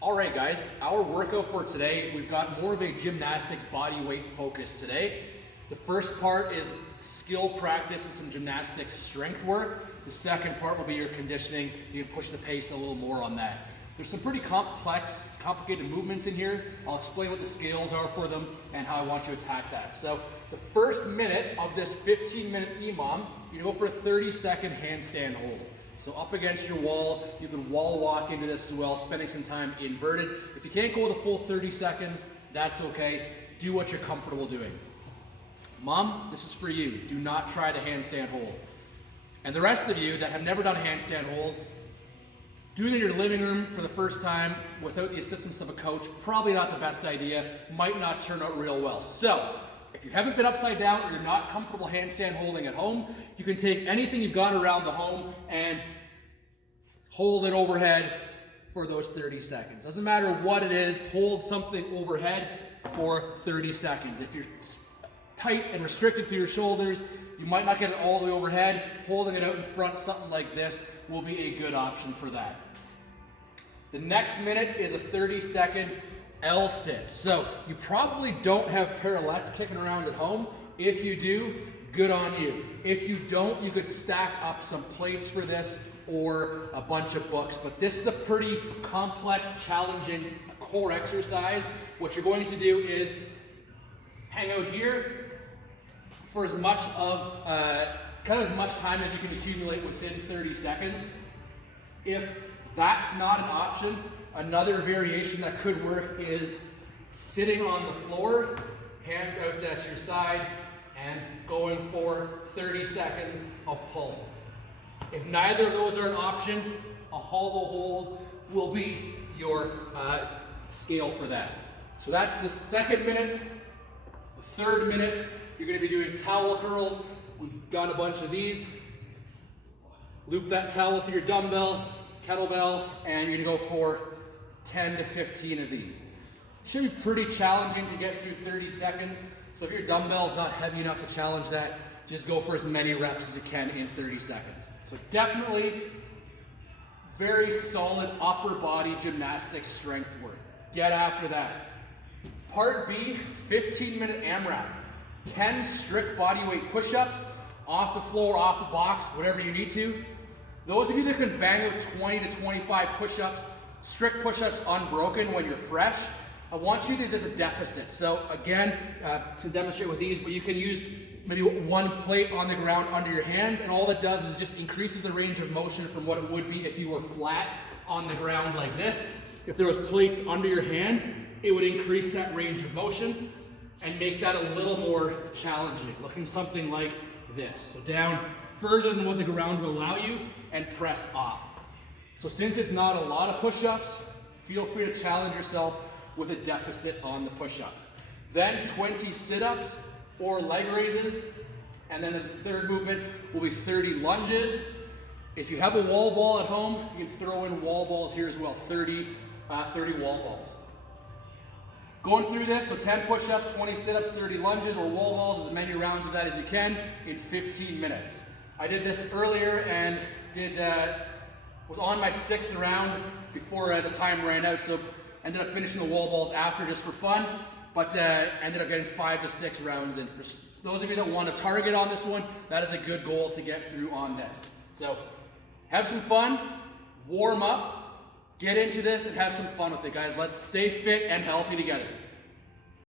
All right, guys, our workout for today, we've got more of a gymnastics body weight focus today. The first part is skill practice and some gymnastics strength work. The second part will be your conditioning. You can push the pace a little more on that. There's some pretty complex, complicated movements in here. I'll explain what the scales are for them and how I want you to attack that. So the first minute of this 15-minute EMOM, you go for a 30-second handstand hold. So up against your wall, you can wall walk into this as well, spending some time inverted. If you can't go the full 30 seconds, that's okay. Do what you're comfortable doing. Mom, this is for you. Do not try the handstand hold. And the rest of you that have never done a handstand hold, doing it in your living room for the first time without the assistance of a coach, probably not the best idea, might not turn out real well. So, if you haven't been upside down or you're not comfortable handstand holding at home, you can take anything you've got around the home and hold it overhead for those 30 seconds. Doesn't matter what it is, hold something overhead for 30 seconds. If you're tight and restricted through your shoulders, you might not get it all the way overhead. Holding it out in front, something like this, will be a good option for that. The next minute is a 30-second L-sit. So you probably don't have parallettes kicking around at home. If you do, good on you. If you don't, you could stack up some plates for this or a bunch of books. But this is a pretty complex, challenging core exercise. What you're going to do is hang out here for as much of kind of as much time as you can accumulate within 30 seconds. If that's not an option, another variation that could work is sitting on the floor, hands out at your side, and going for 30 seconds of pulse. If neither of those are an option, a hollow hold will be your scale for that. So that's the second minute. The third minute, you're going to be doing towel curls. We've done a bunch of these. Loop that towel through your dumbbell, kettlebell, and you're going to go for 10 to 15 of these. Should be pretty challenging to get through 30 seconds. So if your dumbbell's not heavy enough to challenge that, just go for as many reps as you can in 30 seconds. So definitely very solid upper body gymnastics strength work. Get after that. Part B, 15-minute AMRAP. 10 strict body weight push-ups, off the floor, off the box, whatever you need to. Those of you that can bang out 20 to 25 push-ups, strict push-ups unbroken when you're fresh, I want you to use this as a deficit. So again, to demonstrate with these, but you can use maybe one plate on the ground under your hands, and all that does is just increases the range of motion from what it would be if you were flat on the ground like this. If there was plates under your hand, it would increase that range of motion and make that a little more challenging, looking something like this. So down further than what the ground will allow you, and press off. So since it's not a lot of push-ups, feel free to challenge yourself with a deficit on the push-ups. Then 20 sit-ups or leg raises, and then the third movement will be 30 lunges. If you have a wall ball at home, you can throw in wall balls here as well, 30 wall balls. Going through this, so 10 push-ups, 20 sit-ups, 30 lunges, or wall balls, as many rounds of that as you can in 15 minutes. I did this earlier and was on my 6th round before the time ran out, so ended up finishing the wall balls after just for fun, but ended up getting 5 to 6 rounds in. For those of you that want to target on this one, that is a good goal to get through on this. So have some fun, warm up, get into this, and have some fun with it, guys. Let's stay fit and healthy together.